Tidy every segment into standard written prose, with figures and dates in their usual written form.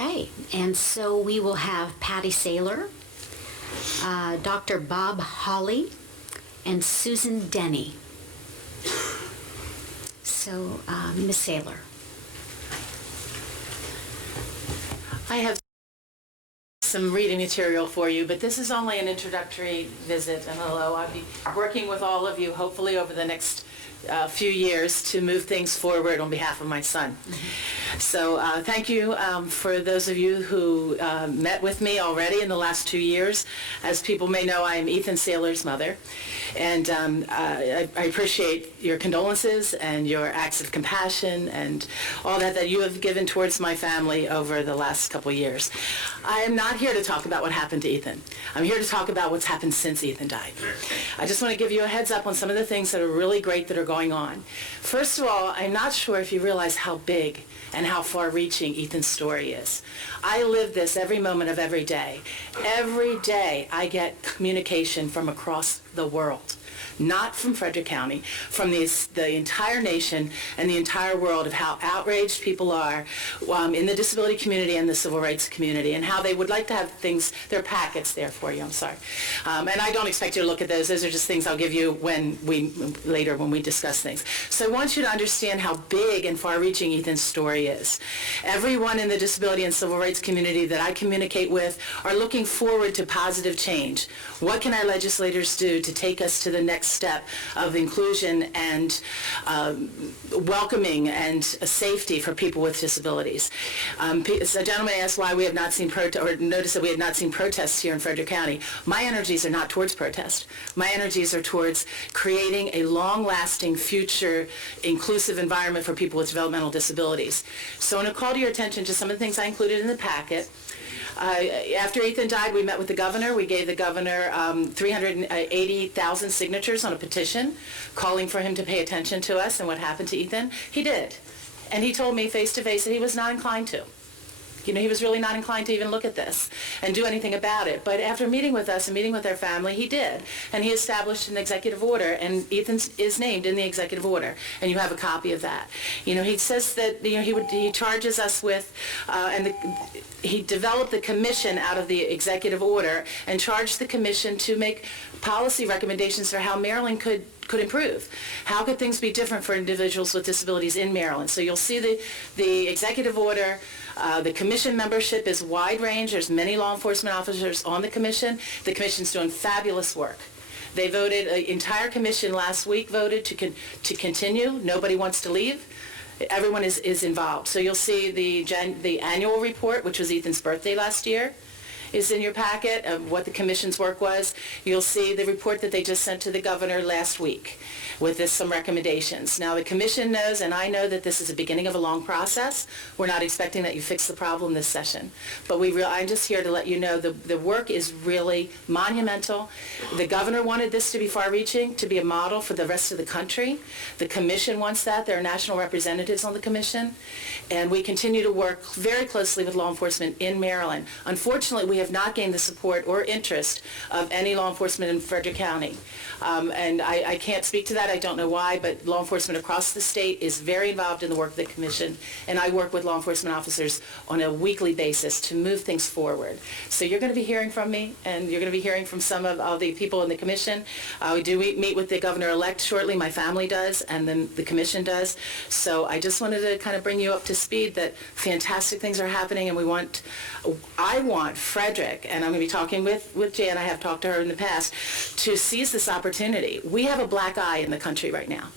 Okay, and so we will have Patti Saylor, Dr. Bob Hawley, and Susan Denny. So, Ms. Saylor. I have some reading material for you, but this is only an introductory visit. And hello, I'll be working with all of you, hopefully over the next few years, to move things forward on behalf of my son. So thank you for those of you who met with me already in the last 2 years. As people may know, I am Ethan Saylor's mother, and I appreciate your condolences and your acts of compassion and all that you have given towards my family over the last couple years. I am not here to talk about what happened to Ethan. I'm here to talk about what's happened since Ethan died. I just want to give you a heads up on some of the things that are really great that are going on. First of all, I'm not sure if you realize how big and how far-reaching Ethan's story is. I live this every moment of every day. Every day I get communication from across the world, not from Frederick County, from the entire nation and the entire world, of how outraged people are in the disability community and the civil rights community, and how they would like to have things, their packets there for you. I'm sorry. And I don't expect you to look at those. Those are just things I'll give you later when we discuss things. So I want you to understand how big and far-reaching Ethan's story is. Everyone in the disability and civil rights community that I communicate with are looking forward to positive change. What can our legislators do to take us to the next step of inclusion and welcoming and safety for people with disabilities? A gentleman asked why we have not seen noticed that we have not seen protests here in Frederick County. My energies are not towards protest. My energies are towards creating a long-lasting, future, inclusive environment for people with developmental disabilities. So I want to call to your attention to some of the things I included in the packet. After Ethan died, we met with the governor. We gave the governor 380,000 signatures on a petition calling for him to pay attention to us and what happened to Ethan. He did. And he told me face-to-face that he was not inclined to. You know, he was really not inclined to even look at this and do anything about it. But after meeting with us and meeting with our family, he did. And he established an executive order, and Ethan is named in the executive order, and you have a copy of that. You know, he says that, you know, he charges us with, he developed the commission out of the executive order and charged the commission to make policy recommendations for how Maryland could improve. How could things be different for individuals with disabilities in Maryland? So you'll see the executive order. The commission membership is wide range. There's many law enforcement officers on the commission. The commission's doing fabulous work. They voted, the entire commission last week voted to continue. Nobody wants to leave. Everyone is involved. So you'll see the annual report, which was Ethan's birthday last year, is in your packet of what the commission's work was. You'll see the report that they just sent to the governor last week with some recommendations. Now the commission knows, and I know, that this is the beginning of a long process. We're not expecting that you fix the problem this session. But I'm just here to let you know the work is really monumental. The governor wanted this to be far-reaching, to be a model for the rest of the country. The commission wants that. There are national representatives on the commission. And we continue to work very closely with law enforcement in Maryland. Unfortunately, we have not gained the support or interest of any law enforcement in Frederick County. And I can't speak to that. I don't know why, but law enforcement across the state is very involved in the work of the commission, and I work with law enforcement officers on a weekly basis to move things forward. So you're going to be hearing from me, and you're going to be hearing from some of all the people in the commission. We do meet with the governor-elect shortly. My family does, and then the commission does. So I just wanted to kind of bring you up to speed that fantastic things are happening, and I want Frederick, and I'm going to be talking with Jan, I have talked to her in the past, to seize this opportunity. We have a black eye in the country right now.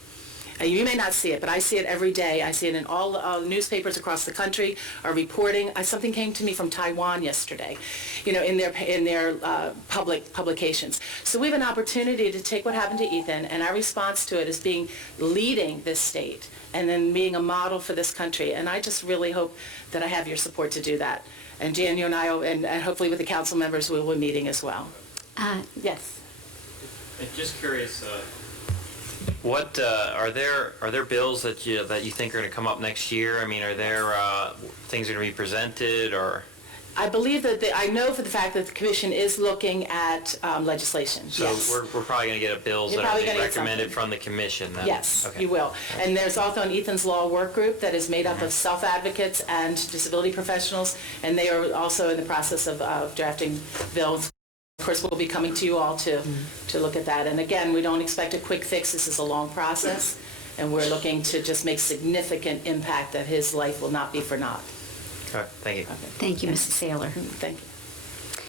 You may not see it, but I see it every day. I see it in all newspapers across the country are reporting. Something came to me from Taiwan yesterday, you know, in their public publications. So we have an opportunity to take what happened to Ethan, and our response to it is leading this state and then being a model for this country. And I just really hope that I have your support to do that. And Jan, you and I, and hopefully with the council members, we will be meeting as well. Yes. I'm just curious. What are there bills that you think are going to come up next year? I mean, are there things that are going to be presented, or? I believe that, I know for the fact that the commission is looking at legislation, So yes. we're probably going to get a bills You're that are probably being gonna get recommended something. from the commission then? Yes, Okay. you will. And there's also an Ethan's Law work group that is made up of self-advocates and disability professionals, and they are also in the process of drafting bills. Of course, we'll be coming to you all to look at that. And again, we don't expect a quick fix. This is a long process, and we're looking to just make significant impact that his life will not be for naught. All right, thank you. Okay. Thank you, Mrs. Saylor. Thank you.